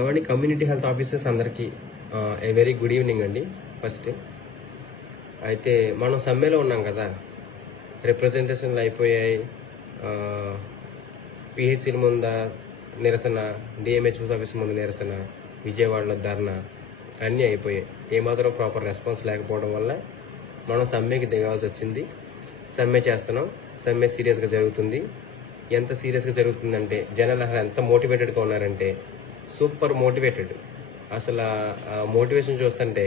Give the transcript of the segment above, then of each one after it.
ఎవరి community health officers అందరికీ a very good evening అండి. ఫస్ట్ అయితే మనం సమ్మెలో ఉన్నాం కదా, రిప్రజెంటేషన్లు అయిపోయాయి. పిహెచ్సిల ముంద నిరసన, డిఎంహెచ్ఓస్ ఆఫీస్ ముందు నిరసన, విజయవాడలో ధర్నా అన్నీ అయిపోయాయి. ఏమాత్రం ప్రాపర్ రెస్పాన్స్ లేకపోవడం వల్ల మనం సమ్మెకి దిగాల్సి వచ్చింది. సమ్మె చేస్తున్నాం. సమ్మె సీరియస్గా జరుగుతుంది. ఎంత సీరియస్గా జరుగుతుందంటే జనాలు అసలు ఎంత మోటివేటెడ్గా ఉన్నారంటే సూపర్ మోటివేటెడ్. అసలు ఆ మోటివేషన్ చూస్తుంటే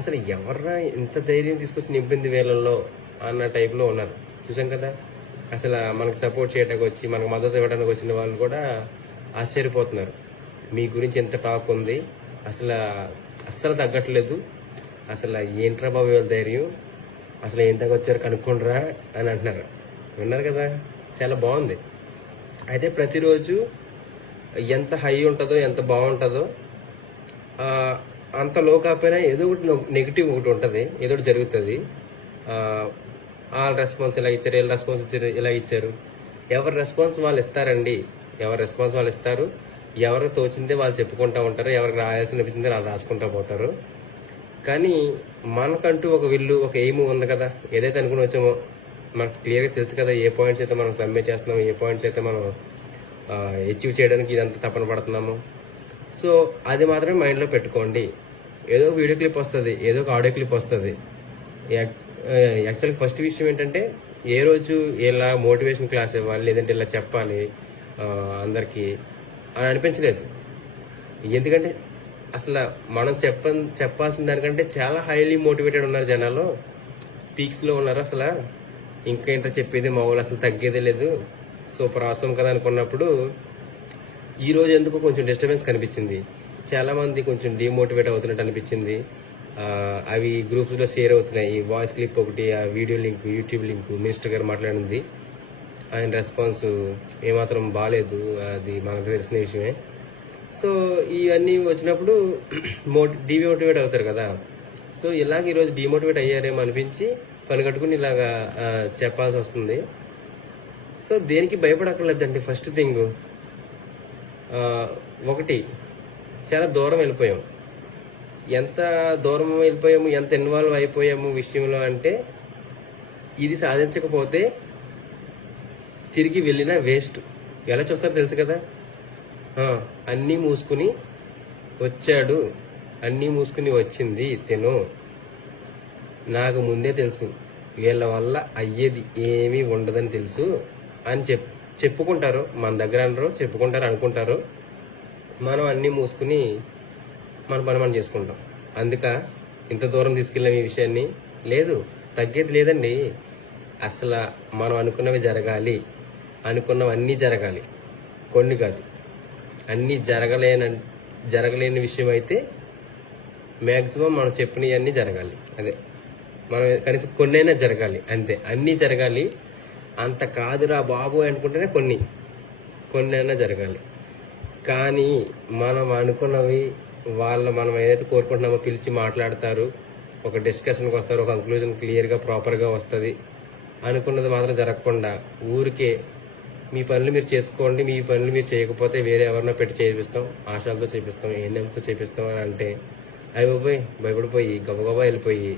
అసలు ఎవర్రా ఇంత ధైర్యం తీసుకొచ్చి నింపింది వీళ్ళల్లో అన్న టైప్లో ఉన్నారు. చూసాం కదా, అసలు మనకు సపోర్ట్ చేయడానికి వచ్చి మనకు మద్దతు ఇవ్వడానికి వచ్చిన వాళ్ళు కూడా ఆశ్చర్యపోతున్నారు. మీ గురించి ఎంత టాక్ ఉంది, అస్సలు తగ్గట్లేదు, అసలు ఏంట్రా బాబు వీళ్ళ ధైర్యం, అసలు ఏం తగ్గొచ్చారు కనుక్కోండిరా అని అంటున్నారు. విన్నారు కదా, చాలా బాగుంది. అయితే ప్రతిరోజు ఎంత హై ఉంటుందో, ఎంత బాగుంటుందో, అంత లో కాకపోయినా ఏదో ఒకటి నెగిటివ్ ఒకటి ఉంటుంది, ఏదో ఒకటి జరుగుతుంది. వాళ్ళ రెస్పాన్స్ ఇలా ఇచ్చారు, వీళ్ళ రెస్పాన్స్ ఇలా ఇచ్చారు. ఎవరి రెస్పాన్స్ వాళ్ళు ఇస్తారండి, ఎవరి రెస్పాన్స్ వాళ్ళు ఇస్తారు. ఎవరికి తోచిందే వాళ్ళు చెప్పుకుంటూ ఉంటారు, ఎవరికి రాయాల్సి అనిపించిందే వాళ్ళు రాసుకుంటూ పోతారు. కానీ మనకంటూ ఒక విల్లు, ఒక ఎయిమ్ ఉంది కదా. ఏదైతే అనుకుని వచ్చామో మనకు క్లియర్గా తెలుసు కదా, ఏ పాయింట్స్ అయితే మనం సమ్మె చేస్తున్నాము, ఏ పాయింట్స్ అయితే మనం అచీవ్ చేయడానికి ఇదంతా తపన పడుతున్నాము. సో అది మాత్రమే మైండ్లో పెట్టుకోండి. ఏదో వీడియో క్లిప్ వస్తుంది, ఏదో ఒక ఆడియో క్లిప్ వస్తుంది. యాక్చువల్గా ఫస్ట్ విషయం ఏంటంటే, ఏ రోజు ఇలా మోటివేషన్ క్లాస్ ఇవ్వాలి, లేదంటే ఇలా చెప్పాలి అందరికీ అని అనిపించలేదు. ఎందుకంటే అసలు మనం చెప్పాల్సిన దానికంటే చాలా హైలీ మోటివేటెడ్ ఉన్నారు జనాలు, పీక్స్లో ఉన్నారు. అసలు ఇంకేంటో చెప్పేది, మా వాళ్ళు అసలు తగ్గేదే లేదు, సూపర్ ఆసం కదా అనుకున్నప్పుడు ఈరోజు ఎందుకు కొంచెం డిస్టర్బెన్స్ కనిపించింది. చాలామంది కొంచెం డిమోటివేట్ అవుతున్నట్టు అనిపించింది. అవి గ్రూప్స్లో షేర్ అవుతున్నాయి. ఈ వాయిస్ క్లిప్ ఒకటి, ఆ video link, YouTube link, minister గారు మాట్లాడింది, ఆయన రెస్పాన్స్ ఏమాత్రం బాగాలేదు, అది మనకు తెలిసిన విషయమే. సో ఇవన్నీ వచ్చినప్పుడు డిమోటివేట్ అవుతారు కదా. సో ఇలాగ ఈరోజు డిమోటివేట్ అయ్యారేమో అనిపించి పని కట్టుకుని ఇలాగా చెప్పాల్సి వస్తుంది. సో దేనికి భయపడక్కర్లేదండి. ఫస్ట్ థింగ్ ఒకటి, చాలా దూరం వెళ్ళిపోయాం. ఎంత దూరం వెళ్ళిపోయాము, ఎంత ఇన్వాల్వ్ అయిపోయాము విషయంలో అంటే, ఇది సాధించకపోతే తిరిగి వెళ్ళినా వేస్ట్. ఎలా చూస్తారో తెలుసు కదా. అన్నీ మూసుకుని వచ్చాడు, అన్నీ మూసుకుని వచ్చింది తిను, నాకు ముందే తెలుసు, వీళ్ళ వల్ల అయ్యేది ఏమీ ఉండదని తెలుసు అని చెప్పుకుంటారు. మన దగ్గర అనరు, చెప్పుకుంటారు, అనుకుంటారు. మనం అన్నీ మూసుకుని మన పని మనం చేసుకుంటాం. అందుక ఇంత దూరం తీసుకెళ్ళాం ఈ విషయాన్ని. లేదు, తగ్గేది లేదండి. అసలు మనం అనుకున్నవి జరగాలి, అనుకున్నవన్నీ జరగాలి, కొన్ని కాదు అన్నీ జరగలేని విషయం అయితే మ్యాక్సిమం మనం చెప్పినవన్నీ జరగాలి. అదే మనం కనీసం కొన్నైనా జరగాలి, అంతే. అన్నీ జరగాలి. అంత కాదురా బాబు అనుకుంటేనే కొన్నైనా జరగాలి. కానీ మనం అనుకున్నవి మనం ఏదైతే కోరుకుంటున్నామో పిలిచి మాట్లాడతారు, ఒక డిస్కషన్కి వస్తారు, ఒక కంక్లూజన్ క్లియర్గా ప్రాపర్గా వస్తుంది. అనుకున్నది మాత్రం జరగకుండా ఊరికే మీ పనులు మీరు చేసుకోండి, మీ పనులు మీరు చేయకపోతే వేరే ఎవరినో పెట్టి చేపిస్తాం, ఆశాలతో చేపిస్తాం, ఏఎన్ఎంతో చేపిస్తాం అని అంటే అయిపోయి భయపడిపోయి గబగబా వెళ్ళిపోయి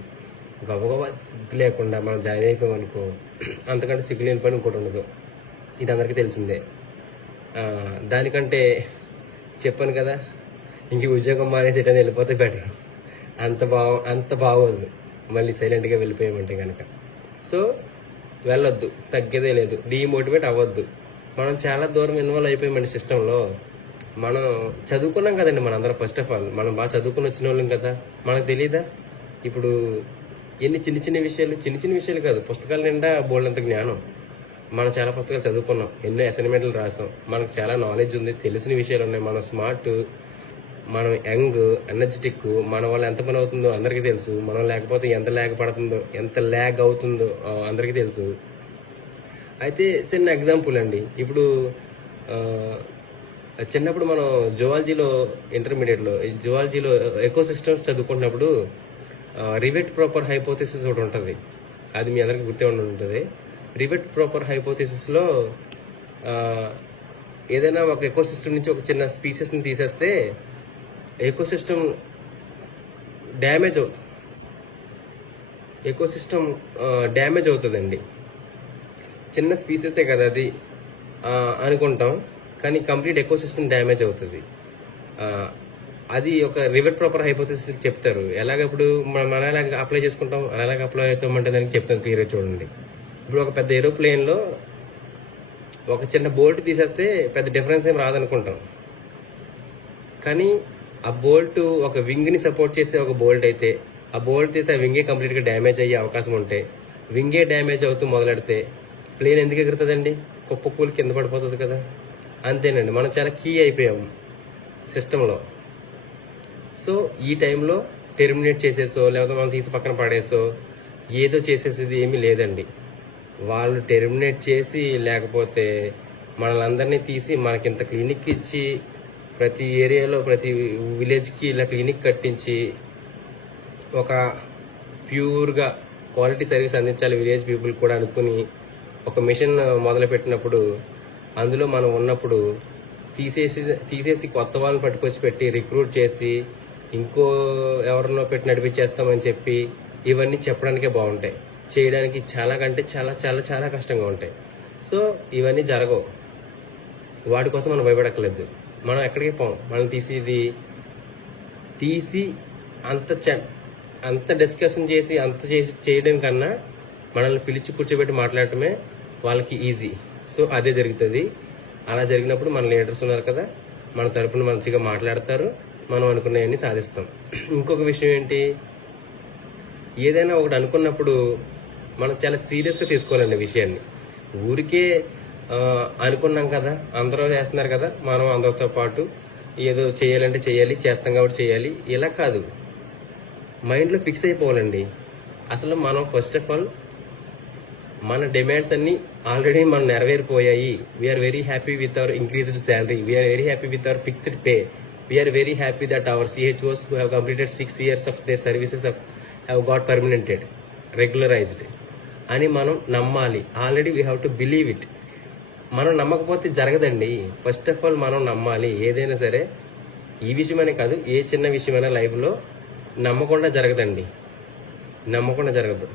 గబగబా సిగ్గు లేకుండా మనం జాయిన్ అయిపోయాం అనుకో, అంతకంటే సిగ్గు లేని పని ఇంకోటి ఉండదు. ఇది అందరికీ తెలిసిందే. దానికంటే చెప్పాను కదా, ఇంక ఉద్యోగం మానేసేటని వెళ్ళిపోతే బెటర్. అంత బాగోదు మళ్ళీ సైలెంట్గా వెళ్ళిపోయామంటే కనుక. సో వెళ్ళొద్దు, తగ్గేదే లేదు, డీమోటివేట్ అవ్వద్దు. మనం చాలా దూరం ఇన్వాల్వ్ అయిపోయామండి సిస్టంలో. మనం చదువుకున్నాం కదండి మనందరం. ఫస్ట్ ఆఫ్ ఆల్ మనం బాగా చదువుకుని వచ్చిన వాళ్ళం కదా, మనకు తెలియదా? ఇప్పుడు ఎన్ని చిన్న విషయాలు కాదు, పుస్తకాల నిండా బోల్డంత జ్ఞానం. మనం చాలా పుస్తకాలు చదువుకున్నాం, ఎన్నో అసైన్మెంట్లు రాసాం, మనకు చాలా నాలెడ్జ్ ఉంది, తెలిసిన విషయాలు ఉన్నాయి. మనం స్మార్ట్, మనం యంగ్, ఎనర్జెటిక్. మన వల్ల ఎంత పని అవుతుందో అందరికీ తెలుసు. మనం లేకపోతే ఎంత ల్యాగ్ అవుతుందో అందరికీ తెలుసు. అయితే చిన్న ఎగ్జాంపుల్ అండి, ఇప్పుడు చిన్నప్పుడు మనం జువాలజీలో, ఇంటర్మీడియట్లో జువాలజీలో ఎకోసిస్టమ్స్ చదువుకుంటున్నప్పుడు రివెట్ ప్రాపర్ హైపోథెసిస్ ఒకటి ఉంటుంది. అది మీ అందరికీ గుర్తే ఉంటుంది. రివెట్ ప్రాపర్ హైపోథెసిస్లో ఏదైనా ఒక ఎకో సిస్టమ్ నుంచి ఒక చిన్న స్పీసెస్ని తీసేస్తే ఎకో సిస్టమ్ డ్యామేజ్ అవుతుంది, ఎకో సిస్టమ్ డ్యామేజ్ అవుతుందండి. చిన్న స్పీసెసే కదా అది అనుకుంటాం, కానీ కంప్లీట్ ఎకో సిస్టమ్ డ్యామేజ్ అవుతుంది. అది ఒక రివర్ట్ ప్రాపర్ హైపోథెసిస్ చెప్తారు. ఎలాగప్పుడు మనం ఎలాగ అప్లై చేసుకుంటాం, ఎలాగ అప్లై అవుతామంటే దానికి చెప్తాను క్లియర్గా చూడండి. ఇప్పుడు ఒక పెద్ద ఏరోప్లేన్లో ఒక చిన్న బోల్ట్ తీసేస్తే పెద్ద డిఫరెన్స్ ఏం రాదనుకుంటాం, కానీ ఆ బోల్ట్ ఒక వింగ్ని సపోర్ట్ చేసే ఒక బోల్ట్ అయితే ఆ బోల్ట్ అయితే ఆ వింగే కంప్లీట్గా డ్యామేజ్ అయ్యే అవకాశం ఉంటే, వింగే డ్యామేజ్ అవుతూ మొదలెడితే ప్లేన్ ఎందుకు ఎగురుతుందండి? కుప్పకూలి కింద పడిపోతుంది కదా. అంతేనండి, మనం చాలా కీ అయిపోయాము సిస్టంలో. సో ఈ టైంలో టెర్మినేట్ చేసేసో లేకపోతే మనం తీసి పక్కన పడేసో ఏదో చేసేసేది ఏమీ లేదండి. వాళ్ళు టెర్మినేట్ చేసి లేకపోతే మనలందరినీ తీసి మనకింత క్లినిక్ ఇచ్చి ప్రతి ఏరియాలో ప్రతి విలేజ్కి ఇలా క్లినిక్ కట్టించి ఒక ప్యూర్గా క్వాలిటీ సర్వీస్ అందించాలి విలేజ్ పీపుల్ కూడా అనుకుని ఒక మిషన్ మొదలుపెట్టినప్పుడు అందులో మనం ఉన్నప్పుడు తీసేసి కొత్త వాళ్ళని పట్టుకొచ్చి పెట్టి రిక్రూట్ చేసి ఇంకో ఎవరినో పెట్టి నడిపించేస్తామని చెప్పి ఇవన్నీ చెప్పడానికే బాగుంటాయి, చేయడానికి చాలా కంటే చాలా చాలా చాలా కష్టంగా ఉంటాయి. సో ఇవన్నీ జరగవు, వాటి కోసం మనం భయపడక్కర్లేదు. మనం ఎక్కడికి పోం, మనం తీసి అంత డిస్కషన్ చేసి చేయడం కన్నా మనల్ని పిలిచి కూర్చోబెట్టి మాట్లాడటమే వాళ్ళకి ఈజీ. సో అదే జరుగుతుంది. అలా జరిగినప్పుడు మన లీడర్స్ ఉన్నారు కదా, మన తరఫున మంచిగా మాట్లాడతారు, మనం అనుకున్నవన్నీ సాధిస్తాం. ఇంకొక విషయం ఏంటి, ఏదైనా ఒకటి అనుకున్నప్పుడు మనం చాలా సీరియస్గా తీసుకోవాలండి విషయాన్ని. ఊరికే అనుకున్నాం కదా, అందరూ చేస్తున్నారు కదా, మనం అందరితో పాటు ఏదో చేయాలంటే చేయాలి, చేస్తాం కాబట్టి చేయాలి, ఇలా కాదు. మైండ్లో ఫిక్స్ అయిపోవాలండి. అసలు మనం ఫస్ట్ ఆఫ్ ఆల్ మన డిమాండ్స్ అన్నీ ఆల్రెడీ మనం నెరవేరిపోయాయి. We are very happy with our increased salary, we are very happy with our fixed pay, we are very happy that our CHOs who have completed 6 years of their services have got permanented, regularized అని మనం నమ్మాలి. Already we have to believe it. మనం నమ్మకపోతే జరగదండి. First of all మనం నమ్మాలి. ఏదైనా సరే, ఈ విషయమనే కాదు, ఏ చిన్న విషయమైనా లైఫ్లో నమ్మకుండా జరగదండి. నమ్మకుండా జరగదు.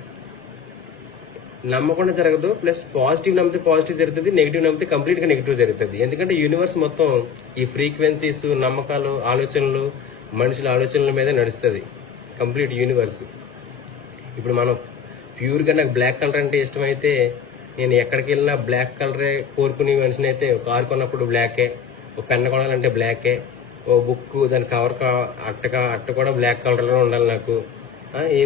ప్లస్ పాజిటివ్ నమ్మితే పాజిటివ్ జరుగుతుంది, నెగిటివ్ నమ్మితే కంప్లీట్గా నెగిటివ్ జరుగుతుంది. ఎందుకంటే యూనివర్స్ మొత్తం ఈ ఫ్రీక్వెన్సీస్, నమ్మకాలు, ఆలోచనలు, మనుషుల ఆలోచనల మీద నడుస్తుంది కంప్లీట్ యూనివర్స్. ఇప్పుడు మనం ప్యూర్గా నాకు బ్లాక్ కలర్ అంటే ఇష్టమైతే నేను ఎక్కడికి వెళ్ళినా బ్లాక్ కలరే కోరుకునే మనిషిని అయితే, కారు కొన్నప్పుడు బ్లాకే, ఒక పెన్ కొనాలంటే బ్లాకే, ఓ బుక్ దాని కవర్ అట్ట కూడా బ్లాక్ కలర్లో ఉండాలి నాకు.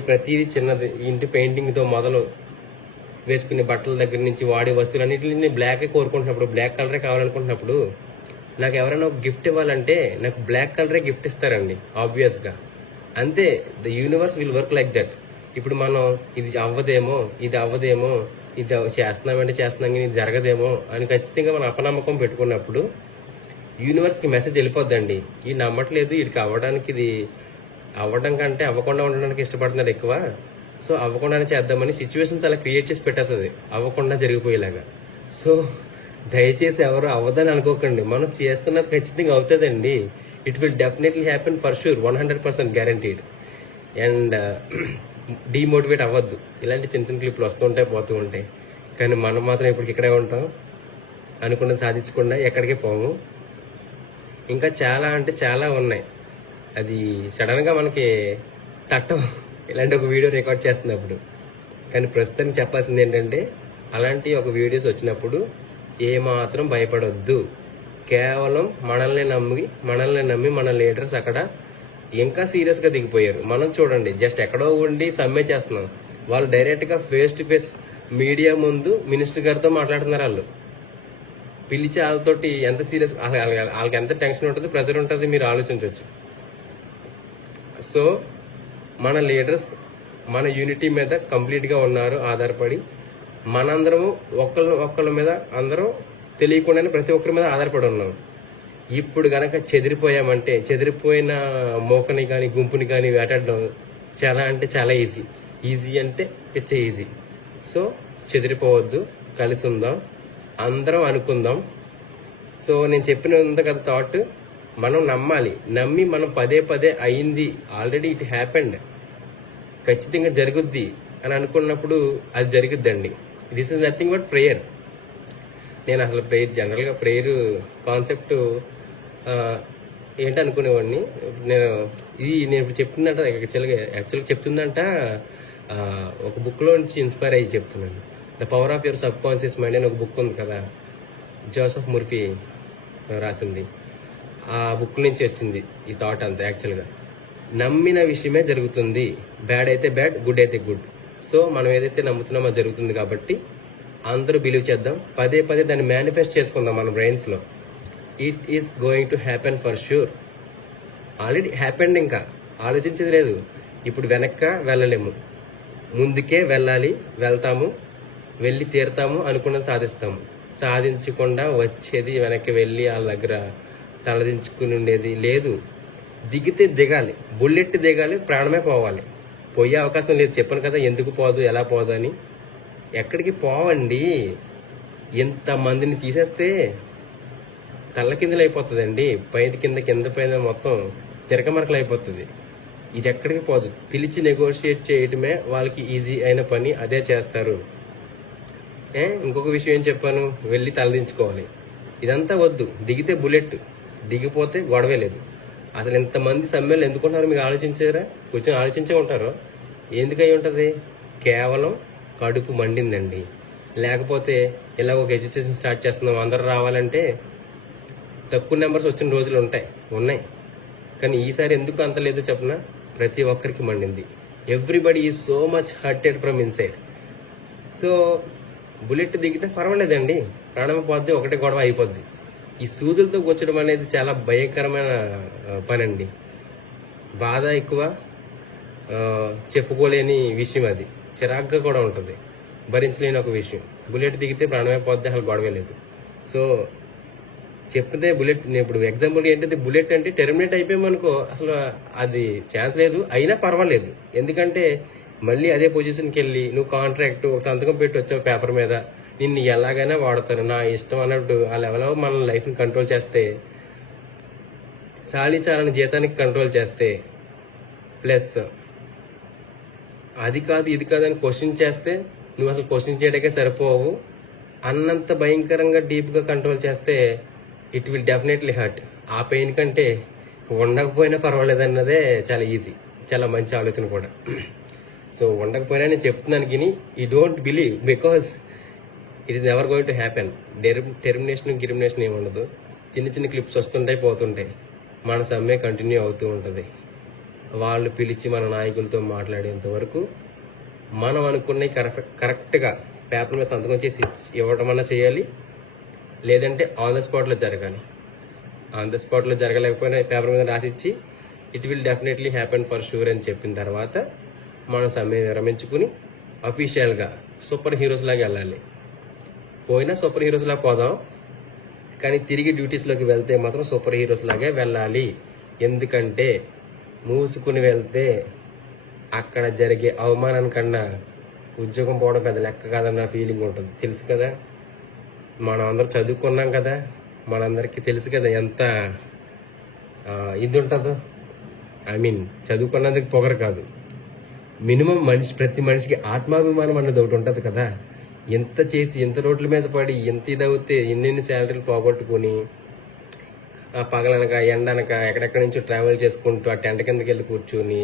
ప్రతిదీ చిన్నది, ఇంటి పెయింటింగ్తో మొదలు వేసుకునే బట్టల దగ్గర నుంచి వాడే వస్తువులన్నింటినీ బ్లాకే కోరుకుంటున్నప్పుడు, బ్లాక్ కలరే కావాలనుకుంటున్నప్పుడు నాకు ఎవరైనా ఒక గిఫ్ట్ ఇవ్వాలంటే నాకు బ్లాక్ కలరే గిఫ్ట్ ఇస్తారండి ఆబ్వియస్గా. అంతే, the universe will work like that. ఇప్పుడు మనం ఇది అవ్వదేమో, ఇది చేస్తున్నాం కానీ ఇది జరగదేమో అని ఖచ్చితంగా మనం అపనమ్మకం పెట్టుకున్నప్పుడు యూనివర్స్కి మెసేజ్ వెళ్ళిపోద్దండి. ఇది నమ్మట్లేదు, వీడికి అవ్వడానికి, ఇది అవ్వడం కంటే అవ్వకుండా ఉండడానికి ఇష్టపడుతున్నాడు ఎక్కువ, సో అవ్వకుండానే చేద్దామని సిచ్యువేషన్స్ అలా క్రియేట్ చేసి పెట్టేస్తుంది అవ్వకుండా జరిగిపోయేలాగా. సో దయచేసి ఎవరు అవ్వదని అనుకోకండి, మనం చేస్తున్నది ఖచ్చితంగా అవుతుందండి. It will definitely happen for sure, 100% guaranteed. And demotivate అవ్వద్దు. ఇలాంటి చిన్న చిన్న క్లిప్లు వస్తూ ఉంటాయి, పోతూ ఉంటాయి, కానీ మనం మాత్రం ఇప్పుడు ఇక్కడే ఉంటాం, అనుకున్నది సాధించకుండా ఎక్కడికే పోము. ఇంకా చాలా అంటే చాలా ఉన్నాయి. అది సడన్గా మనకి తట్టం ఇలాంటి ఒక వీడియో రికార్డ్ చేస్తున్నప్పుడు. కానీ ప్రస్తుతానికి చెప్పాల్సింది ఏంటంటే, అలాంటి ఒక వీడియోస్ వచ్చినప్పుడు ఏమాత్రం భయపడొద్దు. కేవలం మనల్ని నమ్మి మన లీడర్స్ అక్కడ ఇంకా సీరియస్గా దిగిపోయారు. మనం చూడండి, జస్ట్ ఎక్కడో ఉండి సమ్మె చేస్తున్నాం, వాళ్ళు డైరెక్ట్గా ఫేస్ టు ఫేస్ మీడియా ముందు మినిస్టర్ గారితో మాట్లాడుతున్నారు. వాళ్ళు పిలిచి వాళ్ళతోటి ఎంత సీరియస్, వాళ్ళకి ఎంత టెన్షన్ ఉంటుంది, ప్రెజర్ ఉంటుంది, మీరు ఆలోచించవచ్చు. సో మన లీడర్స్ మన యూనిటీ మీద కంప్లీట్గా ఉన్నారు ఆధారపడి. మనందరము ఒకళ్ళ మీద అందరం తెలియకుండానే ప్రతి ఒక్కరి మీద ఆధారపడి ఉన్నాం. ఇప్పుడు గనక చెదిరిపోయామంటే, చెదిరిపోయిన మోకని కానీ గుంపుని కానీ వేటాడడం చాలా అంటే చాలా ఈజీ అంటే పిచ్చ ఈజీ. సో చెదిరిపోవద్దు, కలిసి ఉందాం, అందరం అనుకుందాం, సో నేను చెప్పిన ఉంది కదా థాట్, మనం నమ్మాలి. నమ్మి మనం పదే పదే అయింది, ఆల్రెడీ ఇట్ హ్యాపెండ్, ఖచ్చితంగా జరుగుద్ది అని అనుకున్నప్పుడు అది జరుగుద్దండి. This is nothing but prayer. నేను అసలు ప్రేయర్, జనరల్గా ప్రేయర్ కాన్సెప్ట్ ఏంటి అనుకునేవాడిని. నేను ఇప్పుడు చెప్తుందంట, యాక్చువల్గా చెప్తుందంట ఒక బుక్లో నుంచి ఇన్స్పైర్ అయ్యి చెప్తున్నాను. The power of your sub conscious mind అని ఒక బుక్ ఉంది కదా, జోసెఫ్ ముర్ఫీ రాసింది. ఆ బుక్ నుంచి వచ్చింది ఈ థాట్ అంతా. యాక్చువల్గా నమ్మిన విషయమే జరుగుతుంది, బ్యాడ్ అయితే బ్యాడ్, గుడ్ అయితే గుడ్. సో మనం ఏదైతే నమ్ముతున్నామో అది జరుగుతుంది కాబట్టి అందరూ బిలీవ్ చేద్దాం, పదే పదే దాన్ని మేనిఫెస్ట్ చేసుకుందాం మన బ్రెయిన్స్లో. It is going to happen for sure. Already happened, ఇంకా ఆలోచించేది లేదు. ఇప్పుడు వెనక్క వెళ్ళలేము, ముందుకే వెళ్ళాలి, వెళ్తాము, వెళ్ళి తీరుతాము, అనుకున్నది సాధిస్తాము. సాధించకుండా వచ్చేది వెనక్కి వెళ్ళి వాళ్ళ దగ్గర తలదించుకుని ఉండేది లేదు. దిగితే దిగాలి, బుల్లెట్ దిగాలి, ప్రాణమే పోవాలి. పోయే అవకాశం లేదు. చెప్పాను కదా ఎందుకు పోదు, ఎలా పోదు అని. ఎక్కడికి పోవండి, ఎంతమందిని తీసేస్తే తల్ల కిందలు అయిపోతుందండి, పైన కింద, కింద పైన మొత్తం తిరగమరకలు అయిపోతుంది. ఇది ఎక్కడికి పోదు. పిలిచి నెగోషియేట్ చేయటమే వాళ్ళకి ఈజీ అయిన పని, అదే చేస్తారు. ఇంకొక విషయం ఏం చెప్పాను, వెళ్ళి తలదించుకోవాలి. ఇదంతా వద్దు. దిగితే బుల్లెట్, దిగిపోతే గొడవే లేదు. అసలు ఇంతమంది సమ్మెలు ఎందుకుంటున్నారు మీకు ఆలోచించారా? కూర్చొని ఆలోచించే ఉంటారు. ఎందుకై ఉంటుంది? కేవలం కడుపు మండిందండి. లేకపోతే ఇలా ఒక ఎడ్యుకేషన్ స్టార్ట్ చేస్తున్నాం, అందరూ రావాలంటే తక్కువ నెంబర్స్ వచ్చిన రోజులు ఉన్నాయి. కానీ ఈసారి ఎందుకు అంత లేదు చెప్పనా? ప్రతి ఒక్కరికి మండింది. Everybody is so much hurted from inside. So bullet దిగితే పర్వాలేదండి, ప్రాణం పోద్ది, ఒకటే గొడవ అయిపోద్ది. ఈ సూదులతో కూర్చడం అనేది చాలా భయంకరమైన పని అండి. బాధ ఎక్కువ, చెప్పుకోలేని విషయం, అది చిరాగ్గా కూడా ఉంటుంది, భరించలేని ఒక విషయం. బుల్లెట్ దిగితే ప్రాణమే పోద్ది, అసలు గొడవే లేదు. సో చెప్తే బుల్లెట్, నేను ఇప్పుడు ఎగ్జాంపుల్ ఏంటంటే, బుల్లెట్ అంటే టెర్మినేట్ అయిపోయామనుకో అసలు అది ఛాన్స్ లేదు, అయినా పర్వాలేదు. ఎందుకంటే మళ్ళీ అదే పొజిషన్కి వెళ్ళి నువ్వు కాంట్రాక్ట్ ఒక సంతకం పెట్టి వచ్చావు పేపర్ మీద, నిన్ను ఎలాగైనా వాడతాను, నా ఇష్టం అన్నట్టు ఆ లెవెల్లో మన లైఫ్ని కంట్రోల్ చేస్తే, చాలని జీతానికి కంట్రోల్ చేస్తే, ప్లస్ అది కాదు ఇది కాదు అని క్వశ్చన్ చేస్తే నువ్వు అసలు క్వశ్చన్ చేయడానికే సరిపోవు, అన్నంత భయంకరంగా డీప్గా కంట్రోల్ చేస్తే ఇట్ విల్ డెఫినెట్లీ హర్ట్. ఆ పెయిన్ కంటే ఉండకపోయినా పర్వాలేదన్నదే చాలా ఈజీ, చాలా మంచి ఆలోచన కూడా. సో ఉండకపోయినా నేను చెప్తున్నాను, కానీ you don't believe, because it is never going to happen. గిరిమినేషన్ ఏమి ఉండదు. చిన్న చిన్న క్లిప్స్ వస్తుంటాయి, పోతుంటాయి. మన సమ్మె కంటిన్యూ అవుతూ ఉంటుంది. వాళ్ళు పిలిచి మన నాయకులతో మాట్లాడేంత వరకు మనం అనుకున్నవి కరెక్ట్గా పేపర్ మీద సంతకం చేసి ఇవ్వడం అన్నా చేయాలి, లేదంటే ఆన్ ద స్పాట్లో జరగాలి. ఆన్ ద స్పాట్లో జరగలేకపోయినా పేపర్ మీద రాసిచ్చి it will definitely happen for sure అని చెప్పిన తర్వాత మనం సమ్మె విరమించుకుని అఫీషియల్గా సూపర్ హీరోస్ లాగా వెళ్ళాలి. పోయినా సూపర్ హీరోస్ లాగా పోదాం, కానీ తిరిగి డ్యూటీస్లోకి వెళ్తే మాత్రం సూపర్ హీరోస్ లాగే వెళ్ళాలి. ఎందుకంటే మూసుకుని వెళ్తే అక్కడ జరిగే అవమానం కన్నా ఉద్యోగం పోవడం పెద్ద లెక్క కాదన్న ఫీలింగ్ ఉంటుంది. తెలుసు కదా, మనం అందరం చదువుకున్నాం కదా, మనందరికీ తెలుసు కదా ఎంత ఇది ఉంటుందో. ఐ మీన్ చదువుకున్నందుకు పొగరు కాదు, మినిమం ప్రతి మనిషికి ఆత్మాభిమానం అన్నది ఒకటి ఉంటుంది కదా. ఎంత చేసి, ఎంత రోడ్ల మీద పడి, ఎంత ఇదవుతే, ఎన్నెన్ని శాలరీలు పోగొట్టుకుని, పగలనక ఎండనక ఎక్కడెక్కడి నుంచో ట్రావెల్ చేసుకుంటూ ఆ టెంట కిందకి వెళ్ళి కూర్చుని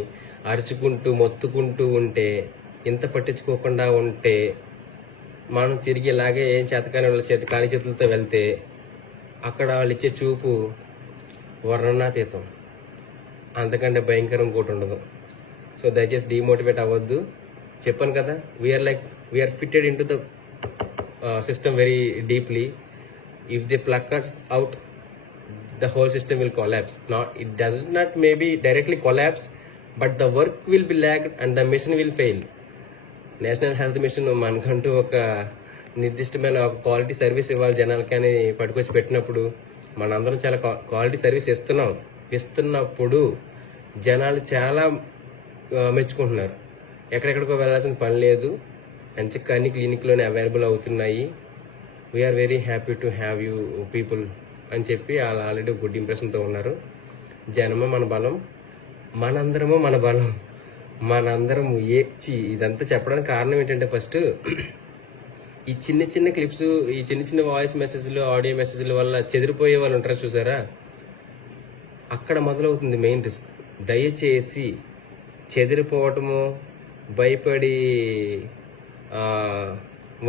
అరుచుకుంటూ మొత్తుకుంటూ ఉంటే, ఇంత పట్టించుకోకుండా ఉంటే, మనం తిరిగి ఇలాగే ఏం చేతకాని వాళ్ళ ఖాళీ చేతులతో వెళ్తే అక్కడ వాళ్ళు ఇచ్చే చూపు వర్ణనాతీతం, అంతకంటే భయంకరం ఇంకోటి ఉండదు. సో దయచేసి డిమోటివేట్ అవ్వద్దు. చెప్పాను కదా, we are fitted into the system very deeply. If they pluck us out, the whole system will collapse. Now it does not maybe directly collapse, but the work will be lagged and the mission will fail. National health machine మనకంటూ ఒక నిర్దిష్టమైన ఒక quality service ఇవ్వాలి జనాలకి అని పట్టుకొచ్చి పెట్టినప్పుడు మనందరం చాలా క్వాలిటీ సర్వీస్ ఇస్తున్నప్పుడు జనాలు చాలా మెచ్చుకుంటున్నారు. ఎక్కడెక్కడికో వెళ్ళాల్సిన పని లేదు, మంచిగా అన్ని క్లినిక్లోనే అవైలబుల్ అవుతున్నాయి. We are very happy to have you people అని చెప్పి వాళ్ళు ఆల్రెడీ గుడ్ ఇంప్రెషన్తో ఉన్నారు. జనము మన బలం, మనందరము మన బలం, మనందరము ఇదంతా చెప్పడానికి కారణం ఏంటంటే ఫస్ట్ ఈ చిన్న చిన్న క్లిప్స్, ఈ చిన్న చిన్న వాయిస్ మెసేజ్లు, ఆడియో మెసేజ్ల వల్ల చెదిరిపోయే వాళ్ళు ఉంటారు చూసారా, అక్కడ మొదలవుతుంది మెయిన్ రిస్క్. దయచేసి చెదిరిపోవటము, భయపడి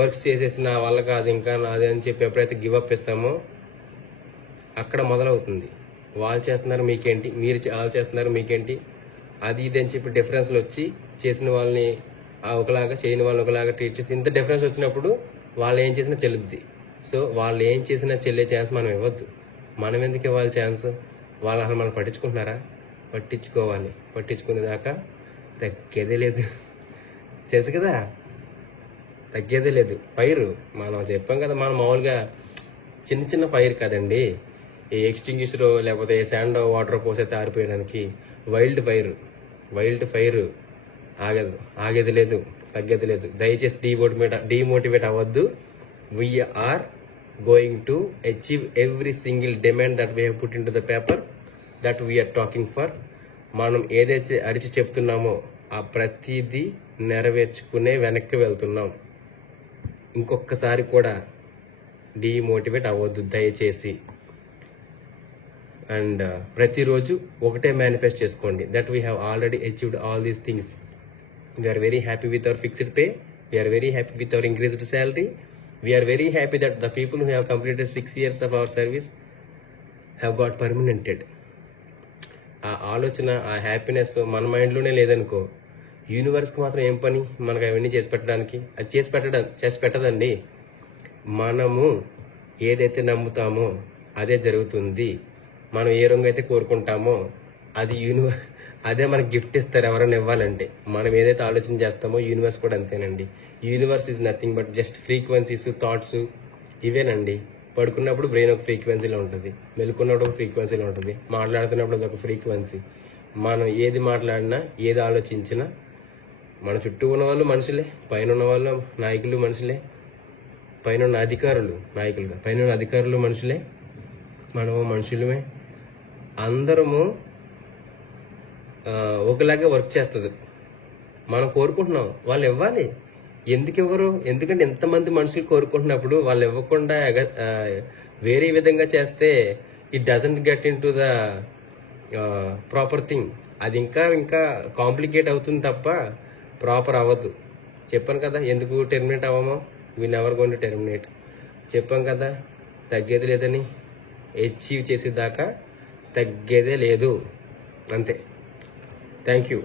వర్క్స్ చేసేసి నా వల్ల కాదు ఇంకా నాది అని చెప్పి ఎప్పుడైతే గివప్ ఇస్తామో అక్కడ మొదలవుతుంది. వాళ్ళు చేస్తున్నారు మీకేంటి, మీరు వాళ్ళు చేస్తున్నారు మీకేంటి, అది ఇది అని చెప్పి డిఫరెన్స్లు వచ్చి చేసిన వాళ్ళని ఒకలాగా, చేయని వాళ్ళని ఒకలాగా ట్రీట్ చేసి ఇంత డిఫరెన్స్ వచ్చినప్పుడు వాళ్ళు ఏం చేసినా చెల్లుద్ది. సో వాళ్ళు ఏం చేసినా చెల్లే ఛాన్స్ మనం ఇవ్వద్దు. మనం ఎందుకు ఇవ్వాలి ఛాన్స్? వాళ్ళు అసలు మనం పట్టించుకుంటున్నారా? పట్టించుకోవాలి. పట్టించుకునేదాకా తగ్గేదే లేదు. తెలుసు కదా, తగ్గేదే లేదు. ఫైర్ మనం చెప్పాం కదా, మనం మామూలుగా చిన్న చిన్న ఫైర్ కాదండి, ఏ ఎక్స్టింగ్విషర్ లేకపోతే ఏ శాండ్ వాటర్ పోసైతే ఆరిపోయడానికి. వైల్డ్ ఫైర్ ఆగేది లేదు, తగ్గేది లేదు. దయచేసి డిమోటివేట్ అవ్వద్దు. We are going to achieve every single demand that we have put into the paper that we are talking for. మనం ఏదైతే అరిచి చెప్తున్నామో ఆ ప్రతిదీ నెరవేర్చుకునే వెనక్కి వెళ్తున్నాం. ఇంకొకసారి కూడా డిమోటివేట్ అవ్వద్దు దయచేసి. అండ్ ప్రతిరోజు ఒకటే మేనిఫెస్ట్ చేసుకోండి, that we have already achieved all these things. We are very happy with our fixed pay. We are very happy with our increased salary. We are very happy that the people who have completed 6 years of our service have got permanented. ఆ ఆలోచన, ఆ happiness మన మైండ్లోనే లేదనుకో, యూనివర్స్కి మాత్రం ఏం పని మనకు అవన్నీ చేసి పెట్టడానికి? అది చేసి పెట్టదండి. మనము ఏదైతే నమ్ముతామో అదే జరుగుతుంది. మనం ఏ రంగు అయితే కోరుకుంటామో అది అదే మనకి గిఫ్ట్ ఇస్తారు ఎవరైనా ఇవ్వాలంటే. మనం ఏదైతే ఆలోచన చేస్తామో యూనివర్స్ కూడా అంతేనండి. Universe is nothing but just frequencies, thoughts ఇవేనండి. పడుకున్నప్పుడు బ్రెయిన్ ఒక ఫ్రీక్వెన్సీలో ఉంటుంది, మెలుకున్నప్పుడు ఒక ఫ్రీక్వెన్సీలో ఉంటుంది, మాట్లాడుతున్నప్పుడు అది ఒక ఫ్రీక్వెన్సీ. మనం ఏది మాట్లాడినా, ఏది ఆలోచించినా, మన చుట్టూ ఉన్న వాళ్ళు మనుషులే, పైన ఉన్న వాళ్ళు నాయకులు మనుషులే, పైన ఉన్న అధికారులు నాయకులుగా, పైన ఉన్న అధికారులు మనుషులే, మనము మనుషులమే. అందరము ఒకలాగే వర్క్ చేస్తుంది. మనం కోరుకుంటున్నాం, వాళ్ళు ఇవ్వాలి. ఎందుకు ఇవ్వరు? ఎందుకంటే ఎంతమంది మనుషులు కోరుకుంటున్నప్పుడు వాళ్ళు ఇవ్వకుండా వేరే విధంగా చేస్తే it doesn't get in to the proper thing. అది ఇంకా కాంప్లికేట్ అవుతుంది తప్ప ప్రాపర్ అవ్వదు. చెప్పాను కదా ఎందుకు టెర్మినేట్ అవ్వమో. We never going to terminate. చెప్పాం కదా తగ్గేది లేదని. అచీవ్ చేసేదాకా తగ్గేదే లేదు, అంతే. Thank you.